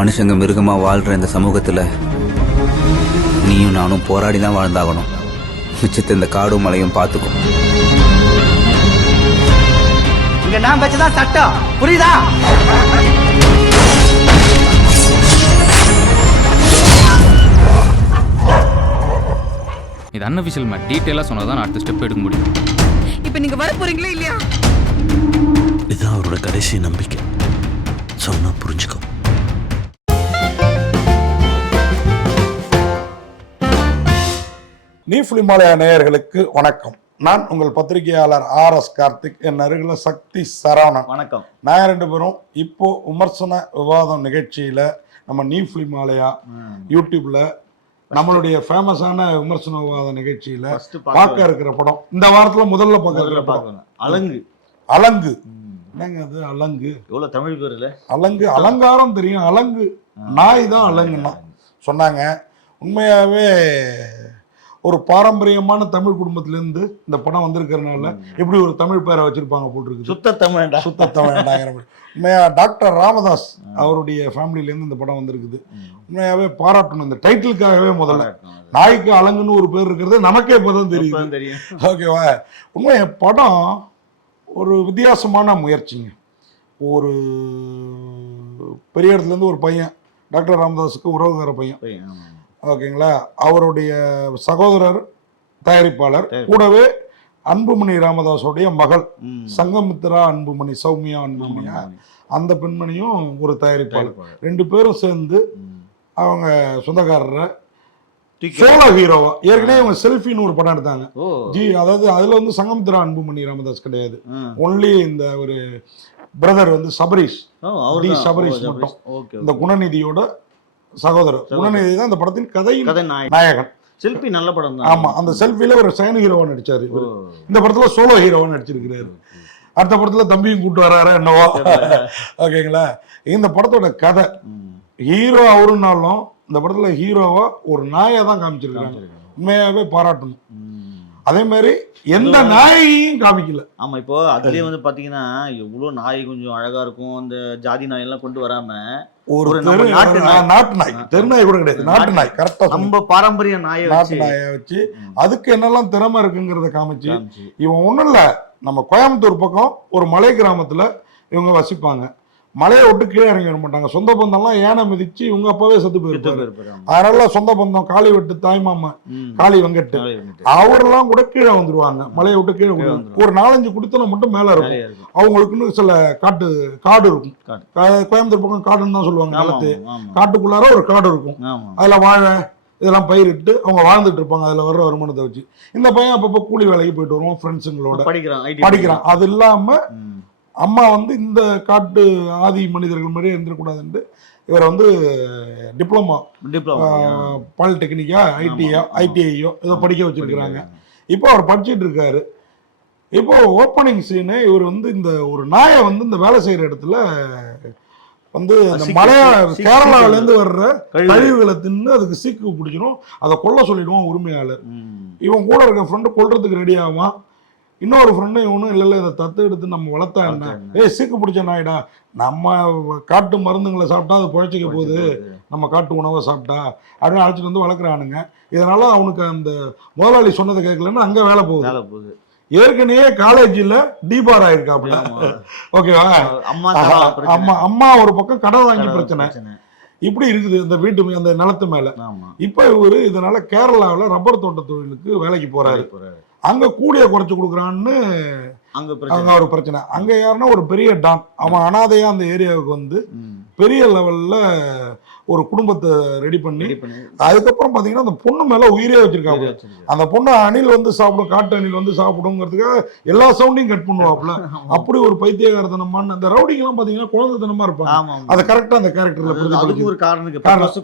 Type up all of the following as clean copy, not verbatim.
மனுஷங்க மிருகமா வாழ்ற இந்த சமூகத்துல நீயும் நானும் போராடி தான் வாழ்ந்தாகணும். மிச்சத்தை இந்த காடும் மலையும் பார்த்துக்கும். இங்க நான் வச்சதான் சட்டம், புரியுதா? இது அன்அஃபிஷியல் மேட். டீட்டெயிலாக சொன்னதான் நான் அடுத்த ஸ்டெப் எடுக்க முடியும். இப்போ நீங்க வர போறீங்களா இல்லையா? இதுதான் அவரோட கடைசி நம்பிக்கை. சொன்னா புரிஞ்சுக்கோ. நீஃப் ஹிமாலயா நேயர்களுக்கு வணக்கம். நான் உங்கள் பத்திரிகையாளர் ஆர்.எஸ். கார்த்திக். என் அருகில் சக்தி சரவணன். வணக்கம். நாங்கள் ரெண்டு பேரும் இப்போ விமர்சன விவாதம் நிகழ்ச்சியில நம்ம நீஃப் ஹிமாலயா யூடியூப்ல நம்மளுடைய ஃபேமஸான விமர்சன விவாத நிகழ்ச்சியில பார்க்க இருக்கிற படம், இந்த வாரத்துல முதல்ல பார்க்க இருக்கிற படம் அலங்கு. அலங்கு என்னங்க அது? அலங்கு எவ்வளவு தமிழ் பேர் இல்ல? அலங்கு அலங்காரம் தெரியும், அலங்கு நாய் தான் அலங்குன்னா சொன்னாங்க. உண்மையாவே ஒரு பாரம்பரியமான தமிழ் குடும்பத்திலேருந்து இந்த படம் வந்திருக்கிறதுனால எப்படி ஒரு தமிழ் பேரை வச்சிருப்பாங்க போட்டிருக்கு. சுத்த தமிழ். சுத்த தமிழ். உண்மையா டாக்டர் ராமதாஸ் அவருடைய ஃபேமிலியிலேருந்து இந்த படம் வந்திருக்குது. உண்மையாவே பாராட்டணும் இந்த டைட்டிலுக்காகவே. முதல்ல நாய்க்கு அலங்குன்னு ஒரு பேர் இருக்கிறது நமக்கே இப்போதான் தெரியும். ஓகேவா? உண்மையா படம் ஒரு வித்தியாசமான முயற்சிங்க. ஒரு பெரிய இடத்துலேருந்து ஒரு பையன், டாக்டர் ராமதாஸுக்கு உறவுகார பையன், ஓகேங்களா, அவருடைய சகோதரர் தயாரிப்பாளர், கூடவே அன்புமணி ராமதாஸோடைய மகள் சங்கமித்ரா அன்புமணி, சௌமியா அன்புமணியா, அந்த பெண்மணியும் ஒரு தயாரிப்பாளர். ரெண்டு பேரும் சேர்ந்து அவங்க சொந்தக்காரரை சோலோ ஹீரோவா, ஏற்கனவே அவங்க செல்ஃபின்னு ஒரு படம் எடுத்தாங்க ஜி. அதாவது அதுல வந்து சங்கமித்ரா அன்புமணி ராமதாஸ் கிடையாது, ஒன்லி இந்த ஒரு பிரதர் வந்து சபரீஷ், டி சபரீஷ் மட்டும், இந்த குணநிதியோட சகோதரர். குணநிதி தான் இந்த படத்தின் கதை நாயகன். செல்ஃபி நல்ல படம் தான். ஆமா, அந்த செல்ஃபில ஒரு செகண்ட் ஹீரோவா நடிச்சாரு. இந்த படத்துல சோலோ ஹீரோவா நடிச்சிருக்கிறாரு. அடுத்த படத்துல தம்பியும் கூட்டு வர்றாரு என்னவோ. ஓகேங்களா? இந்த படத்தோட கதை, ஹீரோ அவருனாலும் இந்த படத்துல ஹீரோவா ஒரு நாயை தான் காமிச்சிருக்காங்க. உண்மையாவே பாராட்டணும். அதே மாதிரி எந்த நாயையும் காமிக்கல. ஆமா, இப்போ அதுலயே வந்து பாத்தீங்கன்னா எவ்வளவு நாய் கொஞ்சம் அழகா இருக்கும், அந்த ஜாதி நாய் எல்லாம் கொண்டு வராம ஒரு நாட்டு நாய், தெருநாய் கூட கிடையாது, நாட்டு நாய். கரெக்டா நம்ம பாரம்பரிய நாட்டு நாயை வச்சு அதுக்கு என்னெல்லாம் திறமை இருக்குங்கிறத காமிச்சு. இவன் ஒண்ணும் இல்ல, நம்ம கோயம்புத்தூர் பக்கம் ஒரு மலை கிராமத்துல இவங்க வசிப்பாங்க. மலையை விட்டு கீழே இறங்கி வர மாட்டாங்க. சொந்த பந்தம்லாம் ஏனை மிதிச்சு இவங்க அப்பாவே செத்து போயிருப்பாரு. அதனால சொந்த பந்தம் காளி வெட்டு தாய்மாமா காளி வெங்கட்டு அவரெல்லாம் கூட கீழே வந்துருவாங்க. மலையை விட்டு கீழே ஒரு 4-5 குடித்தனை மட்டும் மேல இருக்கும். அவங்களுக்குன்னு சில காடு இருக்கும். கோயம்புத்தூர் பக்கம் காடுன்னு தான் சொல்லுவாங்க. நிலத்து காட்டுக்குள்ளார ஒரு காடு இருக்கும். அதுல வாழை இதெல்லாம் பயிரிட்டு அவங்க வாழ்ந்துட்டு இருப்பாங்க. அதுல வர்ற வருமானத்தை வச்சு இந்த பையன் அப்பப்போ கூலி வேலைக்கு போயிட்டு வருவான், ஃப்ரெண்ட்ஸுங்களோட படிக்கிறான். அது இல்லாம அம்மா வந்து இந்த காட்டு ஆதி மனிதர்கள் மாதிரியே இருந்துடக்கூடாதுன்ட்டு இவரை வந்து டிப்ளமா பாலிடெக்னிக்கா ஐடிஐயோ ஏதோ படிக்க வச்சிருக்கிறாங்க. இப்போ அவர் படிச்சுட்டு இருக்காரு. இப்போ ஓப்பனிங் சீனு இவர் வந்து இந்த ஒரு நாயை வந்து இந்த வேலை செய்யற இடத்துல வந்து அந்த கேரளாவில இருந்து வர்ற கழிவுகளை தின்னு அதுக்கு சீக்கு பிடிச்சிடும், அதை கொல்ல சொல்லிடுவான் உரிமையாளர். இவன் கூட இருக்க ஃப்ரெண்டு கொல்றதுக்கு ரெடி ஆவான். இன்னொரு ஃப்ரெண்டு இவனும் இல்லை இதை தத்து எடுத்து நம்ம வளர்த்தா என்ன, சீக்கு பிடிச்ச நாயிடா, நம்ம காட்டு மருந்துங்களை சாப்பிட்டா அது குழைச்சிக்க போகுது, நம்ம காட்டு உணவை சாப்பிட்டா அப்படின்னு அழைச்சிட்டு வந்து வளர்க்குறானுங்க. இதனால அவனுக்கு அந்த முதலாளி சொன்னதை கேட்கலன்னு அங்கே வேலை போகுது. ஏற்கனவே காலேஜில் டிபார் ஆயிருக்காப்ல. ஓகேவா? அம்மா ஒரு பக்கம் கடன் வாங்கி பிரச்சனை இப்படி இருக்குது இந்த வீட்டு அந்த நிலத்து மேல. இப்ப இவரு இதனால கேரளாவில் ரப்பர் தோட்ட தொழிலுக்கு வேலைக்கு போறாரு. அங்க கூலிய குறைச்சு கொடுக்குறான்னு அங்க ஒரு பிரச்சனை. அங்க யாருன்னா ஒரு பெரிய டான், அவன் அனாதையா அந்த ஏரியாவுக்கு வந்து பெரிய லெவல்ல ஒரு குடும்பத்தை ரெடி பண்ணி அதுக்கப்புறம் பாத்தீங்கன்னா அந்த பொண்ணு மேல உயிரே வச்சிருக்காங்க. அந்த பொண்ணு அணில் வந்து சாப்பிடும், காட்டு அணில் வந்து சாப்பிடுங்கிறதுக்காக எல்லா சவுண்டையும் கட் பண்ணுவாப்ல. அப்படி ஒரு பைத்தியகாரத்தனமான அந்த ரவுடிங்க எல்லாம் பாத்தீங்கன்னா குழந்தைத்தனமா இருப்பாங்க. அது கரெக்டா அந்த கேரக்டர்ல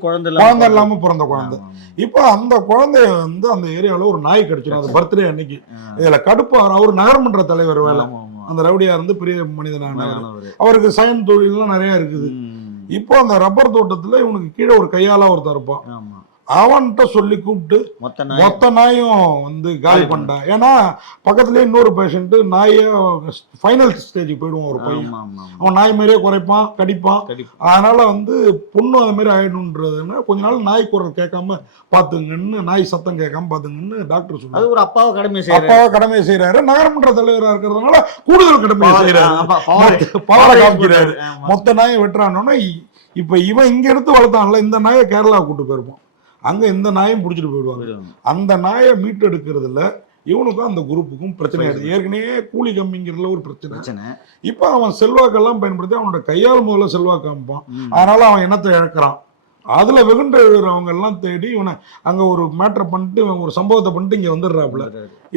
குழந்தை இல்லாம பிறந்த குழந்தை. இப்போ அந்த குழந்தைய வந்து அந்த ஏரியாவில ஒரு நாய் கடிச்சிடும், அது பர்த்டே அன்னைக்கு. இதுல கடுப்பா அவர் நகர்மன்ற தலைவர் வேலை, அந்த ரவுடியா இருந்து பெரிய மனிதனான அவருக்கு சயன் தொழில் எல்லாம் நிறைய இருக்குது. இப்போ அந்த ரப்பர் தோட்டத்துல இவனுக்கு கீழே ஒரு கையாளா ஒருத்தர் இருப்பான். அவன்கிட்ட சொல்லி கூப்பிட்டு மொத்த நாயும் வந்து காலி பண்ணிட்டான். ஏன்னா பக்கத்துலயே இன்னொரு பேஷண்ட் நாயை ஃபைனல் ஸ்டேஜுக்கு போயிடுவான் ஒரு பையன். அவன் நாய் மாதிரியே குறைப்பான், கடிப்பான். அதனால வந்து பொண்ணு அந்த மாதிரி ஆயிடும்ன்றதுன்னா கொஞ்ச நாள் நாய் குரல் கேட்காம பாத்துங்கன்னு, நாய் சத்தம் கேட்காம பாத்துங்கன்னு டாக்டர் சொன்னாரு. ஒரு அப்பாவை கடமை செய்யறாரு. நகரமன்ற தலைவரா இருக்கிறதுனால கூடுதல் கடமை செய்யறாரு, பவரை காமிக்கிறாரு. மொத்த நாயை வெட்டுறான்னு இப்ப இவன் இங்க எடுத்து வளர்த்தான்ல, இந்த நாயை கேரளா கூட்டு போயிருப்பான். அங்க இந்த நாயும் பிடிச்சிட்டு போயிடுவாங்க. அந்த நாயை மீட்டு எடுக்கிறதுல இவனுக்கும் அந்த குரூப்புக்கும் பிரச்சனை ஆயிடுது. ஏற்கனவே கூலி கம்மிங்கிறதுல ஒரு பிரச்சனை. இப்ப அவன் செல்வாக்கெல்லாம் பயன்படுத்தி அவனோட கையால் முதல்ல செல்வாக்கு காமிப்பான். அதனால அவன் என்னத்தை இழக்கிறான். அதுல வெகுண்டு அவங்க எல்லாம் தேடி இவனை அங்க ஒரு மேட்டரை பண்ணிட்டு ஒரு சம்பவத்தை பண்ணிட்டு இங்க வந்துடுறாப்புல.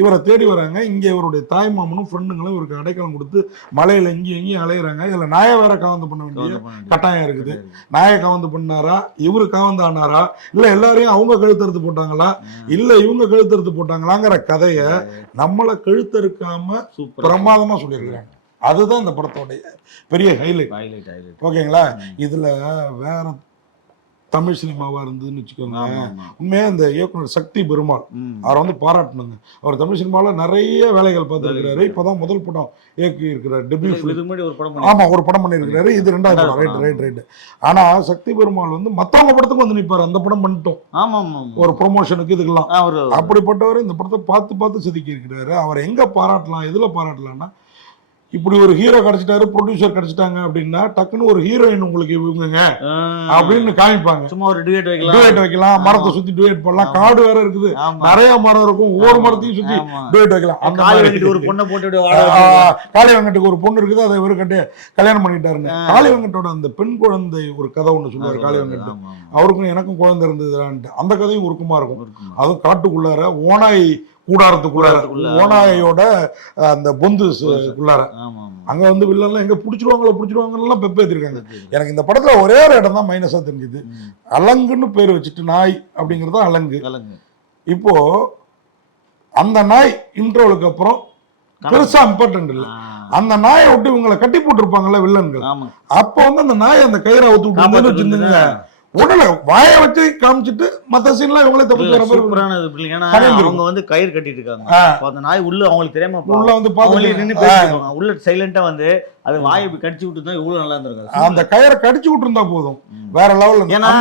இவரை தேடி வராங்க. இங்க இவருடைய தாய் மாமனும் ஃப்ரெண்டுங்களும் இவருக்கு அடைக்கலம் கொடுத்து மலையில எங்கேயும் அலையிறாங்க. இதுல நாயை வேற காவந்து பண்ண வேண்டிய கட்டாயம் இருக்குது. நாயை காவந்து பண்ணாரா, இவரு காவந்து ஆனாரா, இல்ல எல்லாரையும் அவங்க கழுத்தறுத்து போட்டாங்களா, இல்ல இவங்க கழுத்தறுத்து போட்டாங்களாங்கிற கதைய நம்மளை கழுத்தறுக்காம பிரமாதமா சொல்லியிருக்கிறாங்க. அதுதான் இந்த படத்தோடைய பெரிய ஹைலைட். ஓகேங்களா? இதுல வேற தமிழ் சினிமாவா இருந்ததுன்னு வச்சுக்கோங்க. உண்மையா இந்த இயக்குனர் சக்தி பெருமாள் அவரை வந்து பாராட்டணுங்க. அவர் தமிழ் சினிமாவில் நிறைய வேலைகள் பார்த்துருக்கிறாரு. இப்பதான் முதல் படம் இயக்கி இருக்கிறார், டெபியூ. ஆமா, ஒரு படம் பண்ணியிருக்கிறாரு. இது 2வது படம். ரைட். ஆனா சக்தி பெருமாள் வந்து மத்தவங்க படத்துக்கு வந்து நிற்பாரு. அந்த படம் பண்ணிட்டோம் ஒரு ப்ரொமோஷனுக்கு, இதுக்கெல்லாம். அப்படிப்பட்டவர் இந்த படத்தை பார்த்து செதுக்கி இருக்கிறாரு. அவர் எங்க பாராட்டலாம், எதுல பாராட்டலாம்னா, இப்படி ஒரு ஹீரோ கிடைச்சிட்டாரு, ப்ரொடியூசர் கிடைச்சிட்டாங்க அப்படின்னா டக்குன்னு ஒரு ஹீரோயின் உங்களுக்கு இவங்க அப்படின்னு காமிப்பாங்க. சும்மா ஒரு டுயட் வைக்கலாம், மரத்தை சுத்தி டுயட் பண்ணலாம். காடு வேற இருக்குது, நிறைய மரம் இருக்கும், ஒவ்வொரு மரத்தையும் சுத்தி டுயட் வைக்கலாம். ஒரு பொண்ணை போட்டு காளி வெங்கட்டுக்கு ஒரு பொண்ணு இருக்குது, அதை இவரு கல்யாணம் பண்ணிட்டாருங்க. காளி வெங்கட்டோட அந்த பெண் குழந்தை ஒரு கதை ஒண்ணு சொல்லுவாரு காளி வெங்கட். அவருக்கும் எனக்கும் குழந்தை இருந்ததுலான்ட்டு அந்த கதையும் உருக்கமா இருக்கும். அதுவும் காட்டுக்குள்ளார ஓனாய் கூடாரத்துக்குள்ளார, ஓனாயோட அந்த பொந்துக்குள்ளார. அங்க வந்து வில்லெல்லாம் எங்க பிடிச்சிருவாங்களோ பெப்பேத்திருக்காங்க. எனக்கு இந்த படத்துல ஒரே ஒரு இடம் தான் மைனஸா தெரிஞ்சுது. அலங்குன்னு பேர் வச்சுட்டு நாய் அப்படிங்கறது அலங்கு. இப்போ அந்த நாய் இன்ட்ரோலுக்கு அப்புறம் பெருசா இம்பார்ட்டன்ட் இல்ல. அந்த நாயை விட்டு இவங்களை கட்டி போட்டுருப்பாங்கல்ல வில்லன்கள். அப்ப வந்து அந்த நாயை அந்த கயிறை அவுத்து விட்டு வச்சிருந்தீங்க, உடனே வாயை வச்சு காமிச்சிட்டு மத்த சீன்லாம் இவங்களே தப்பிச்சு வர மாதிரி. ஏன்னா அவங்க வந்து கயிறு கட்டிட்டு இருக்காங்க. அந்த நாய் உள்ள அவங்களுக்கு தெரியாம உள்ள வந்து பாத்து உள்ள சைலண்டா வந்து அது வாயை கடிச்சு விட்டு தான் இவ்வளவு நல்லா இருந்திருக்காங்க. அந்த கயிறை கடிச்சு விட்டு இருந்தா போதும், வேற லெவல்ல. ஏன்னா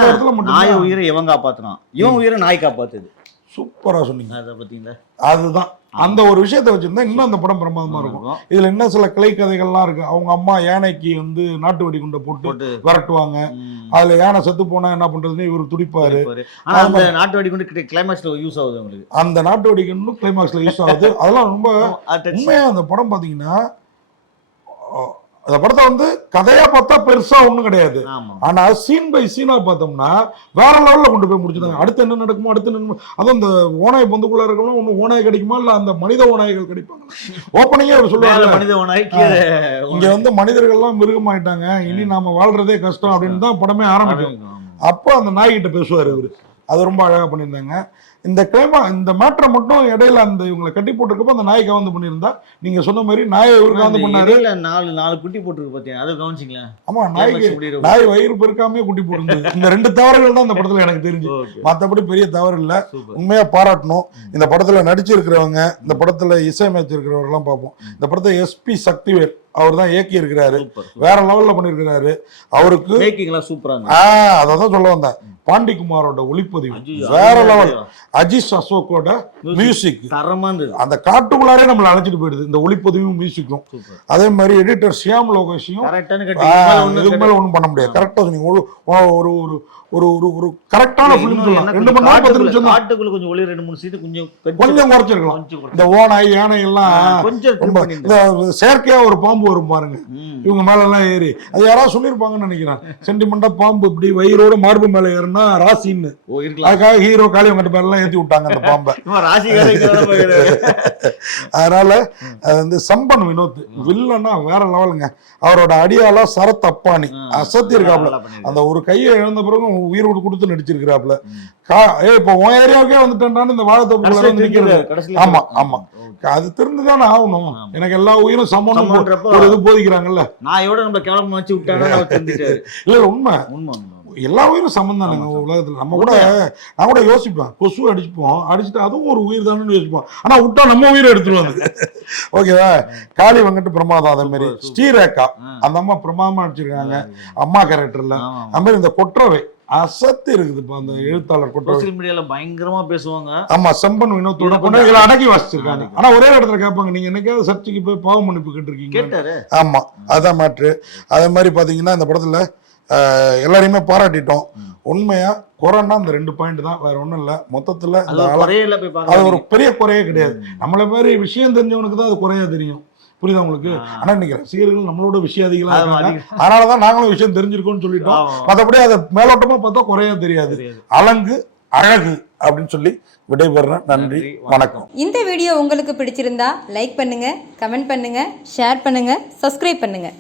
நாய் உயிரை இவன் காப்பாத்துறான், இவன் உயிரை நாய் காப்பாத்துது. சூப்பரா சொன்னீங்க. அதை பத்தீங்களா? அதுதான் அந்த ஒரு விஷயத்தை வச்சிருந்தா இன்னும் அந்த படம் பிரமாதமா இருக்கும். இதுல என்ன சில கிளை கதைகள்லாம் இருக்கு. அவங்க அம்மா யானைக்கு வந்து நாட்டு வெடி குண்டை போட்டு விரட்டுவாங்க. அதுல யானை செத்து போனா என்ன பண்றதுன்னு இவரு துடிப்பாரு. அந்த நாட்டு வெடி குண்டு கிளைமாக்ஸ்ல யூஸ் ஆகுது உங்களுக்கு. அந்த நாட்டு வெடி குண்டு கிளைமாக்ஸ்ல யூஸ் ஆகுது. அதெல்லாம் ரொம்ப உண்மையா. அந்த படம் பாத்தீங்கன்னா, அந்த படத்தை வந்து கதையா பார்த்தா பெருசா ஒண்ணும் கிடையாது. ஆனா சீன் பை சீனா பார்த்தோம்னா வேற லெவல்ல கொண்டு போய் முடிச்சுட்டாங்க. அடுத்து என்ன நடக்குமோ, அடுத்து என்ன, அதுவும் அந்த ஓனாய் பொந்துக்குள்ள இருக்கலாம். ஒண்ணு ஓனாய் கிடைக்குமா, இல்ல அந்த மனித ஓநாய்கள் கிடைப்பாங்க. ஓப்பனிங்கே அவர் சொல்லுவாங்க, மனித ஓனாய் இங்க வந்து மனிதர்கள்லாம் மிருகமாயிட்டாங்க, இனி நாம வாழ்றதே கஷ்டம் அப்படின்னு தான் படமே ஆரம்பிக்கும். அப்போ அந்த நாய்கிட்ட பேசுவார் இவரு. அது ரொம்ப அழகா பண்ணியிருந்தாங்க. இந்த மேட்டரை மட்டும் இடையில அந்த இவங்களை கட்டி போட்டிருக்கப்போ அந்த நாய் கவர்ந்து பண்ணியிருந்தா, நீங்க சொன்ன மாதிரி நாயை கவர்ந்து பண்ணாரு. நாலு குட்டி போட்டுருக்கு பாத்தீங்க, அதை கவனிச்சிங்களா? ஆமா, நாய் வயிறு பெருக்காமே குட்டி போட்டிருந்தது. இந்த 2 தவறுகள் தான் இந்த படத்துல எனக்கு தெரிஞ்சு, மற்றபடி பெரிய தவறு இல்ல. உண்மையா பாராட்டணும். இந்த படத்துல நடிச்சிருக்கிறவங்க, இந்த படத்துல இசையமைச்சிருக்கிறவங்க எல்லாம் பார்ப்போம். இந்த படத்தை SP சக்திவேல் அவர் தான் இயக்கி இருக்கிறாரு. வேற லெவல்ல பண்ணிருக்கிறாரு. அவருக்கு அதான் சொல்ல வந்தேன். பாண்டிகுமாரோட ஒளிப்பதிவு வேற லெவல். அஜித் அசோக்கோட மியூசிக் அந்த காட்டுக்குள்ளாரே நம்மளை அழைச்சிட்டு போயிடுது, இந்த ஒளிப்பதிவும் மியூசிக்கும். அதே மாதிரி எடிட்டர் ஷியாம் லோகேஷையும் இதுக்கு மேல ஒண்ணும் பண்ண முடியாது. கரெக்டா சொன்னீங்க. ஒரு ஒரு ஒரு கரெக்டான ஃபிலிம் சொல்லலாம். 2 மணி நேரம் 10 நிமிஷம் காட்டுக்குள்ள கொஞ்சம் ஒளி 2-3 சீட் கொஞ்சம் குறைச்சிருக்கலாம். இந்த ஓனாய் யானை எல்லாம் கொஞ்சம் செயற்கையா ஒரு பாம்பு வரும் பாருங்க, இவங்க மேல எல்லாம் ஏறி. அது யாராவது சொல்லிருப்பாங்கன்னு நினைக்கிறேன். சென்டிமெண்டா பாம்பு இப்படி வயிறோட மார்பு மேல ஏறுனா ராசின்னு, அதுக்காக ஹீரோ காளி வெங்கட் மேல எல்லாம் ஏத்தி விட்டாங்க அந்த பாம்பை. அதனால அது வந்து சம்பன் வினோத் வில்லன்னா வேற லெவலுங்க. அவரோட அடியாளா சரத் அப்பானி அசத்தி இருக்காப்ல. அந்த ஒரு கையை இழந்த பிறகு உயிர் கொடுத்து நடிச்சிருக்கிறாப்ல. இப்ப உன் ஏரியாவுக்கே வந்துட்டேன்டான்னு இந்த வாழைத்தோப்புல நிக்கிறது. ஆமா ஆமா, அது தெரிஞ்சுதானே ஆகணும். எனக்கு எல்லா உயிரும் சமம் ஒரு இது போதிக்கிறாங்கல்ல. நாயோட நம்ம கிளம்ப வச்சு விட்டாங்க. இல்ல உண்மை. எல்லா உயிரும் சமம் தானுங்க உலகத்துல. நம்ம கூட நான் கூட யோசிப்பேன், கொசு அடிச்சுப்போம், அடிச்சுட்டு அதுவும் ஒரு உயிர் தானே யோசிப்போம். ஆனா விட்டா நம்ம உயிரை எடுத்துருவாங்க. ஓகேவா? காளி வெங்கட் பிரமாதம், அதே மாதிரி ஸ்ரீரேகா அந்த அம்மா பிரமாதமா நடிச்சிருக்காங்க அம்மா கேரக்டர்ல. அது மாதிரி இந்த கொற்றவை அசத்து இருக்குது இப்ப அந்த எழுத்தாளர் கொற்றவை. சோசியல் மீடியால பயங்கரமா பேசுவாங்க. ஆமா, செம்பன் வினோத்தோட பொண்ணு இதுல அடக்கி வாசிச்சிருக்காங்க. ஆனா ஒரே இடத்துல கேட்பாங்க, நீங்க என்னைக்காவது சர்ச்சைக்கு போய் பாவ மன்னிப்பு கேட்டிருக்கீங்க? கேட்டாரு. ஆமா, அதான் மேட்ரு. அதே மாதிரி பாத்தீங்கன்னா இந்த படத்துல எல்லாரையுமே பாராட்டிட்டோம். உண்மையா குறைன்னா இந்த 2 பாயிண்ட் தான், வேற ஒண்ணும் இல்ல. மொத்தத்துல அது ஒரு பெரிய குறையே கிடையாது. நம்மள மாதிரி விஷயம் தெரிஞ்சவனுக்கு தான் அது குறையா தெரியும். புரியுதா உங்களுக்கு? ஆனா இன்னைக்கு ரசிகர்கள் நம்மளோட விஷயாதிகளா இருக்காங்க. அதனாலதான் நாங்களும் விஷயம் தெரிஞ்சிருக்கோம்னு சொல்லிட்டோம். மற்றபடி அதை மேலோட்டமா பார்த்தா குறையா தெரியாது. அழகு அழகு அப்படின்னு சொல்லி விடைபெறேன். நன்றி, வணக்கம். இந்த வீடியோ உங்களுக்கு பிடிச்சிருந்தா லைக் பண்ணுங்க, கமெண்ட் பண்ணுங்க, ஷேர் பண்ணுங்க, சப்ஸ்கிரைப் பண்ணுங்க.